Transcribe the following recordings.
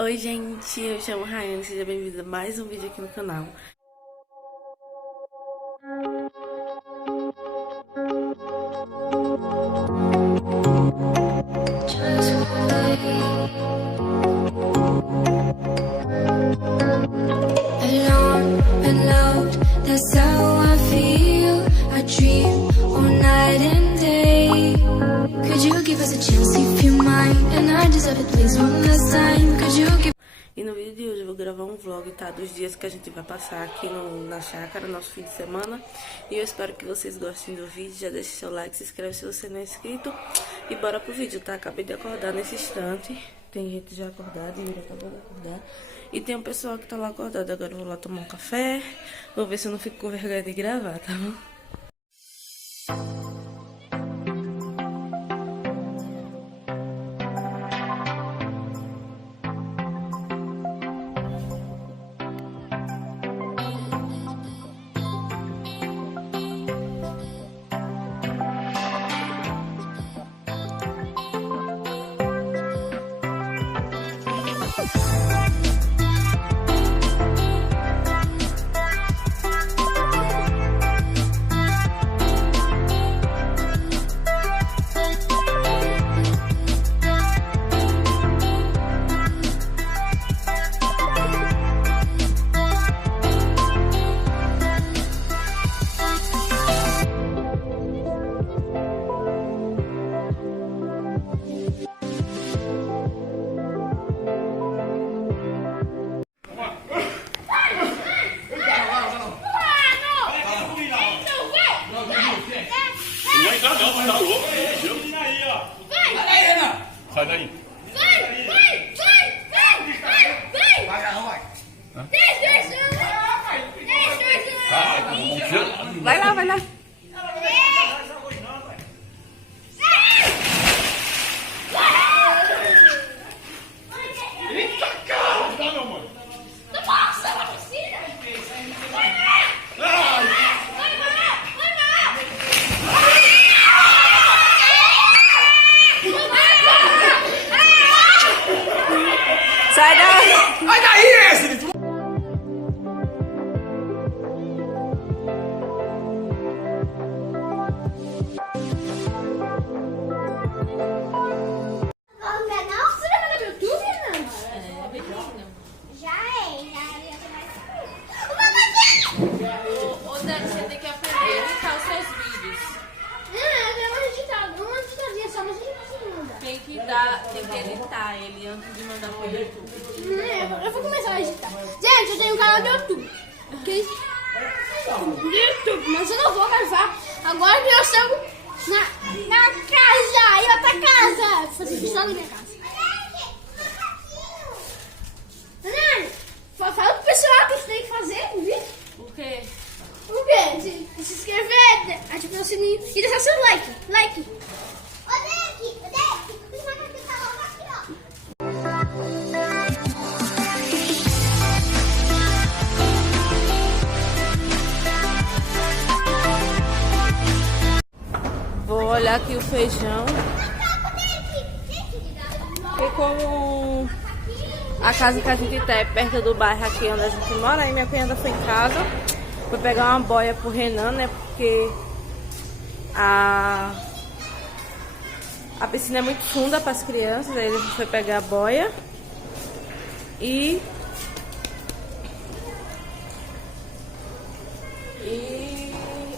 Oi gente, eu chamo Rayane, seja bem-vinda a mais um vídeo aqui no canal. E no vídeo de hoje eu vou gravar um vlog, tá? Dos dias que a gente vai passar aqui na chácara, nosso fim de semana. E eu espero que vocês gostem do vídeo. Já deixe seu like, se inscreve se você não é inscrito. E bora pro vídeo, tá? Acabei de acordar nesse instante. Tem gente já acordada, Yuri acabou de acordar. E tem um pessoal que tá lá acordado. Agora eu vou lá tomar um café. Vou ver se eu não fico com vergonha de gravar, tá bom? Sai daí. Vai lá, vai lá. Sai daí! Sai daí, esse! Tem que editar ele antes de mandar pro YouTube. Eu vou começar a editar. Gente, eu tenho um canal do YouTube. Ok? Do YouTube, mas eu não vou gravar. Agora que eu estou na casa, em outra casa. Vou fazer isso na minha casa. Dani, fala pro pessoal o que você tem que fazer, viu? O quê? O quê? Se inscrever, ativar o sininho e deixar seu like. Like. Vou olhar aqui o feijão. E como a casa que a gente tá é perto do bairro aqui onde a gente mora, aí minha cunhada foi em casa. Foi pegar uma boia pro Renan, né? Porque a piscina é muito funda para as crianças. Aí ele foi pegar a boia. E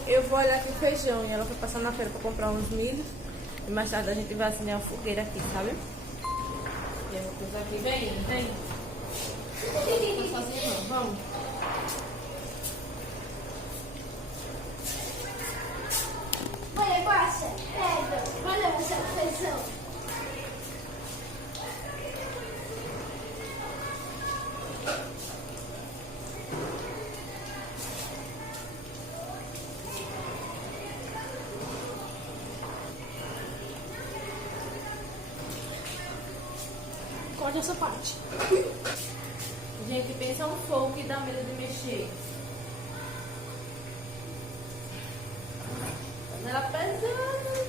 eu vou olhar aqui o feijão. E ela foi passar na feira para comprar uns milhos. E mais tarde a gente vai acender uma fogueira aqui, sabe? E eu vou coisa aqui. Vem. Não tô sozinha não, vamos. Olha, passa. Pega. Olha essa feijão. Corta essa parte. Gente, pensa um fogo que dá medo de mexer. Panela pesada.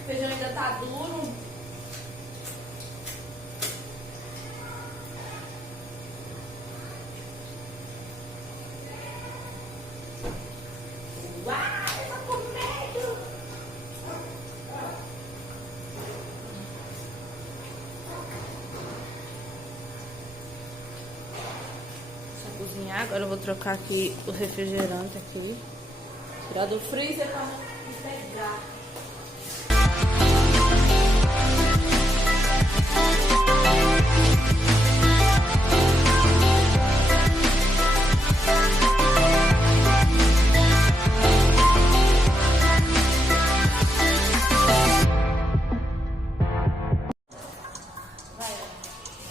O feijão ainda tá duro. cozinhar. Agora eu vou trocar aqui o refrigerante aqui. Tirar do freezer pra não pegar.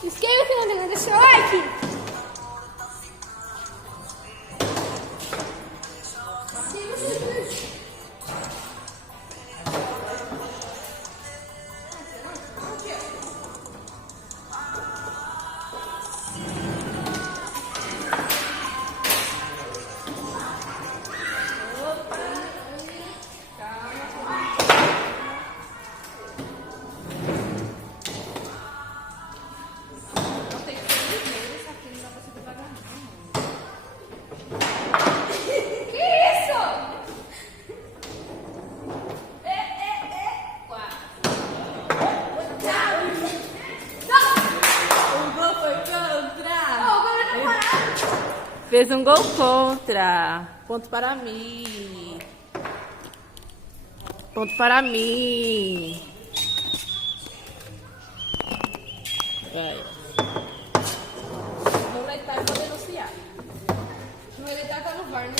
Inscreva aqui no canal, deixa o like. Fez um gol contra. Ponto para mim. Ponto para mim. Vai. Vou leitar e vou denunciar. Não vai leitar, tá no VAR, né?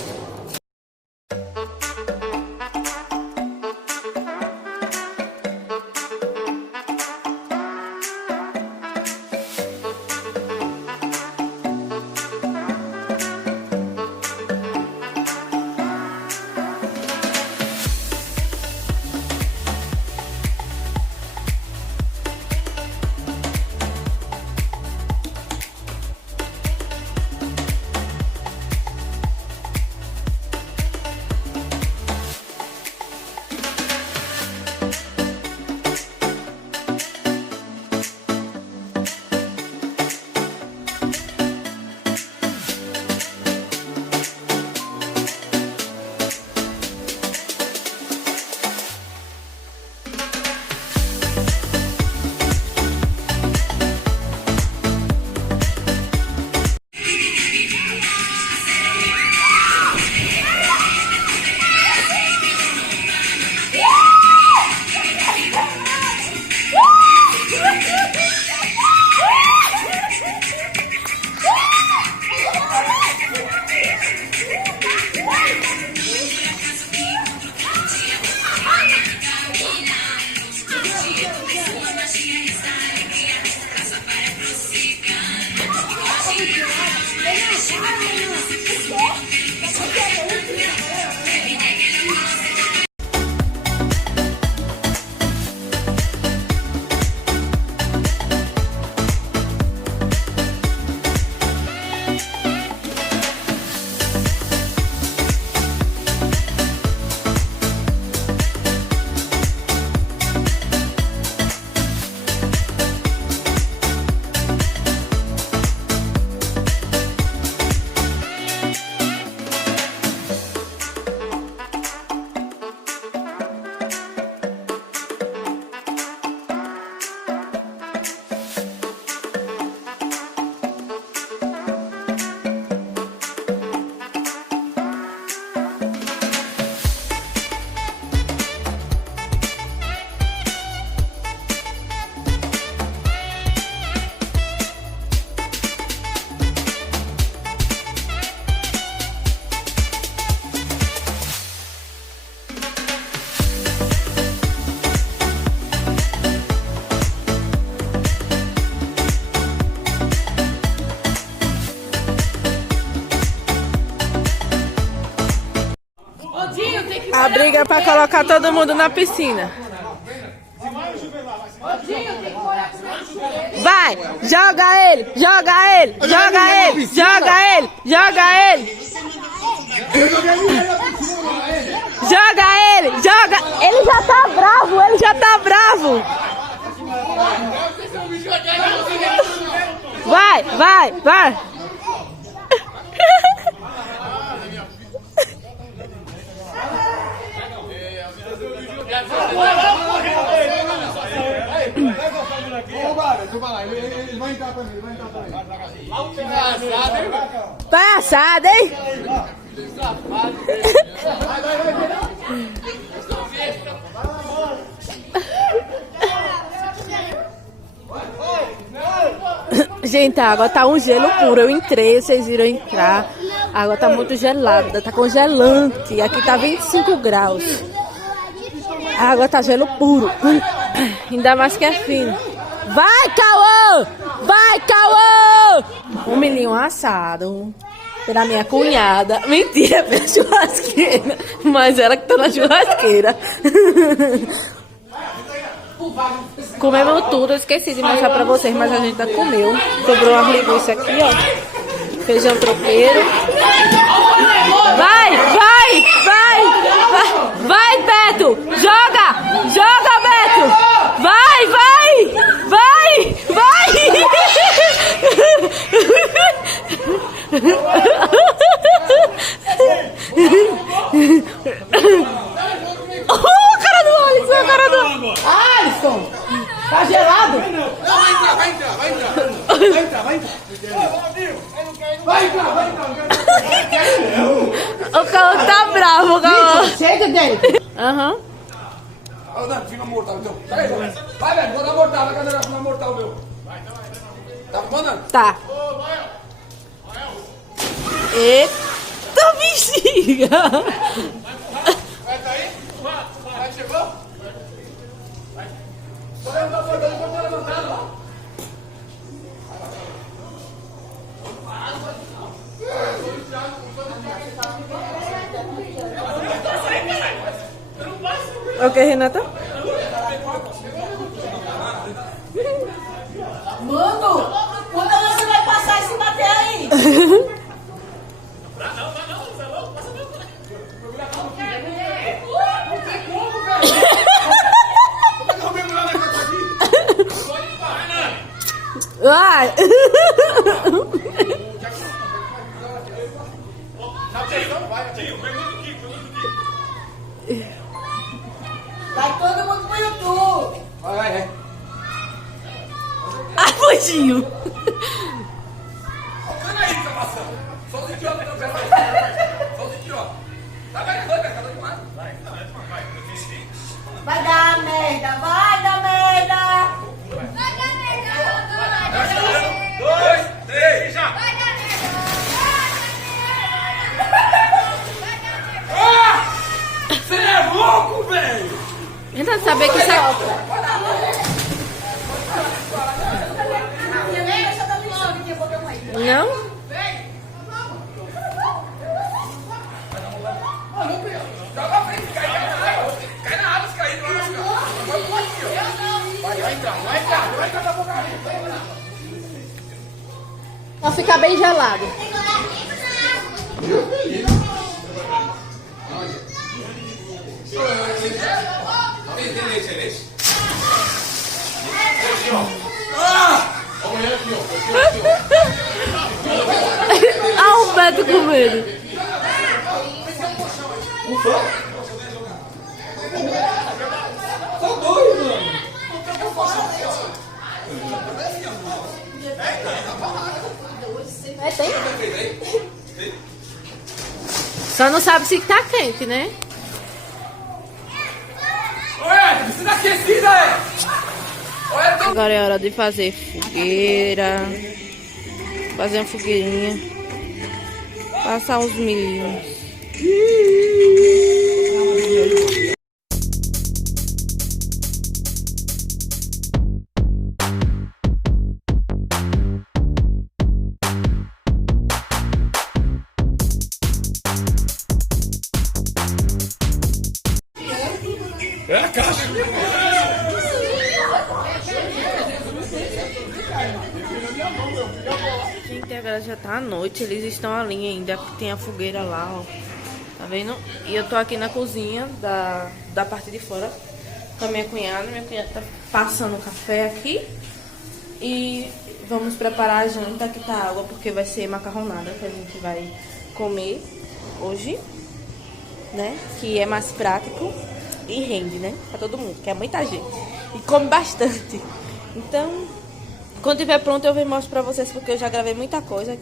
A briga é pra colocar todo mundo na piscina. Vai, joga ele, joga ele, joga ele, joga ele, joga ele. Joga ele, joga. Ele já tá bravo, ele já tá bravo. Vai, vai, vai. Tu vai lá, ele vai entrar também, Passada, hein? Gente, a água tá um gelo puro. Eu entrei, vocês viram entrar. A água tá muito gelada, tá congelante. Aqui tá 25 graus. A água tá gelo puro. Ainda mais que é fino. Vai, Cauã! Vai, Cauã! Um milhinho assado pela minha cunhada. Mentira, pela churrasqueira. Mas ela que tá na churrasqueira. Comemos tudo, eu esqueci de mostrar pra vocês, mas a gente já comeu. Sobrou uma linguiça aqui, ó. Feijão tropeiro. Vai, vai, vai, vai, vai, Beto! Joga! Joga, Beto! Vai, vai! Vai! Vai! Oh, a cara do Alisson, a cara do... Alisson! Tá gelado? O Cauã tá bravo, Cauã. Chega dele! Aham. Ô, Dani, fica mortal, então. Vai, velho, vou dar mortal, vai cadê dar mortal, meu? Tá mandando? Tá. Eita, bexiga! Vai daí? Vai, chegou? Vai levantar o portão, ele pode levantar lá. Ok, Renata? Mano, quando você vai passar esse matéria aí? Vai! Vai todo mundo pro YouTube! Vai. Ah, Fudinho! Aí, tá passando. Só os idiotas não querem. Só os idiotas. Tá vendo? Vai demais. Vai. Vai dar merda! Vai dar merda! Vai dar merda! 2, 3, já. Vai dar merda! Você é louco, velho! Renata, saber que isso é... Não? Joga pra frente, cai na água, se cair, não vai ficar. Vai pular aqui, ó. Vai entrar na boca. Pra ficar bem gelado. Ah, o Beto com medo. Tá doido, mano. É, tem? Só não sabe se tá quente, né? Ué, precisa aquecida, é? Agora é hora de fazer fogueira. Fazer uma fogueirinha. Passar uns milhinhos. É a caixa. Gente, agora já tá à noite, eles estão ali ainda, tem a fogueira lá, ó. Tá vendo? E eu tô aqui na cozinha da parte de fora com a minha cunhada tá passando o café aqui. E vamos preparar a janta, que tá água, porque vai ser macarronada que a gente vai comer hoje, né? Que é mais prático e rende, né? Pra todo mundo, que é muita gente. E come bastante. Então, quando tiver pronto eu mostro pra vocês, porque eu já gravei muita coisa.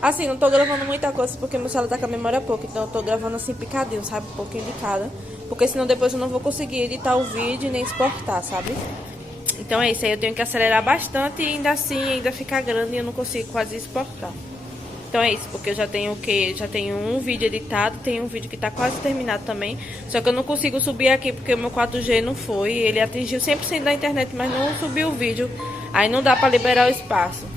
Assim, não tô gravando muita coisa porque meu celular tá com a memória pouca, então eu tô gravando assim picadinho, sabe? Um pouquinho de cada. Porque senão depois eu não vou conseguir editar o vídeo nem exportar, sabe? Então é isso aí, eu tenho que acelerar bastante e ainda assim ainda fica grande e eu não consigo quase exportar. Então é isso, porque eu já tenho o quê? Já tenho um vídeo editado, tenho um vídeo que tá quase terminado também. Só que eu não consigo subir aqui porque o meu 4G não foi. Ele atingiu 100% da internet, mas não subiu o vídeo. Aí não dá pra liberar o espaço.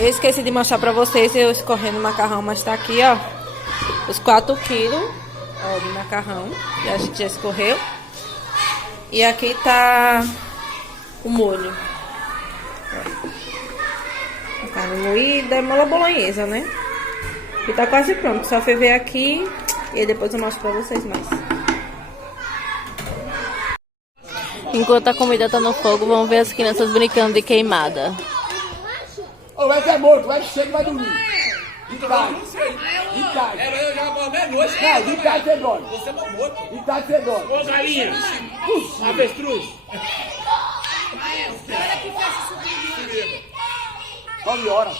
Eu esqueci de mostrar pra vocês eu escorrendo o macarrão, mas tá aqui, ó, os 4 quilos, ó, de macarrão, que a gente já escorreu. E aqui tá o molho. Ó, a carne moída, mola bolonhesa, né? E tá quase pronto, só ferver aqui e depois eu mostro pra vocês mais. Enquanto a comida tá no fogo, vamos ver as crianças brincando de queimada. Ô, vai ser morto, vai cheio, vai dormir. De tarde. De tarde. Eu já vou meia-noite. Não, de tarde você dorme. Você é meu morto. De tarde você dorme. Ô, galinha. Avestruz. 9 horas.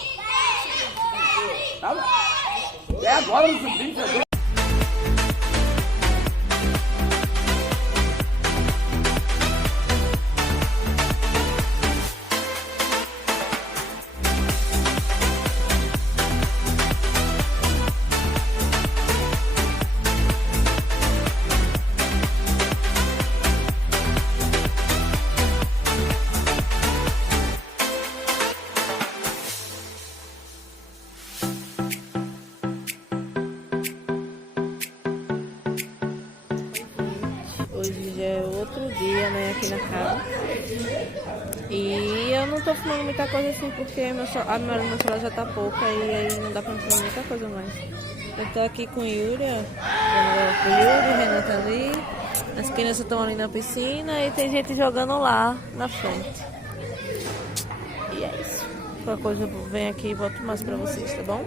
Tá? É agora no sobrinho, você vê. Hoje já é outro dia, né, aqui na casa. E eu não tô filmando muita coisa assim, porque a memória do meu celular já tá pouca e aí não dá pra filmar muita coisa mais. Eu tô aqui com Yuri, ó. O Renan tá ali. As crianças estão ali na piscina e tem gente jogando lá na frente. E é isso. Qualquer coisa eu venho aqui e volto mais pra vocês, tá bom?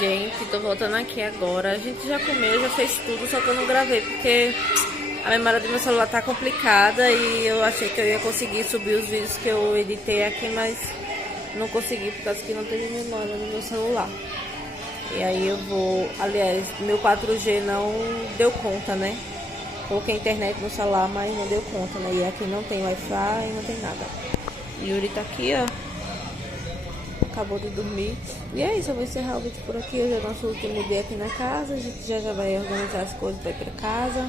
Gente, tô voltando aqui agora. A gente já comeu, já fez tudo, só que eu não gravei porque a memória do meu celular tá complicada e eu achei que eu ia conseguir subir os vídeos que eu editei aqui, mas não consegui por causa que não tem memória no meu celular. E aí eu vou... Aliás, meu 4G não deu conta, né? Coloquei internet no celular, mas não deu conta, né? E aqui não tem Wi-Fi, não tem nada. Yuri tá aqui, ó. Acabou de dormir. E é isso, eu vou encerrar o vídeo por aqui. Hoje é o nosso último dia aqui na casa. A gente já vai organizar as coisas pra ir pra casa,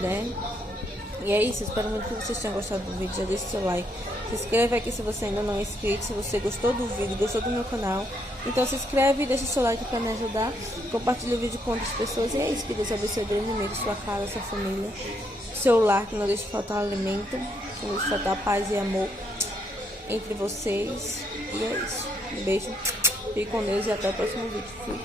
né? E é isso, espero muito que vocês tenham gostado do vídeo. Já deixa o seu like, se inscreve aqui se você ainda não é inscrito. Se você gostou do vídeo, gostou do meu canal, então se inscreve e deixa o seu like pra me ajudar. Compartilha o vídeo com outras pessoas. E é isso, que Deus abençoe grandemente sua casa, sua família, seu lar, que não deixe faltar alimento, que não deixe faltar paz e amor entre vocês. E é isso, um beijo, fique com Deus e até o próximo vídeo. Fui.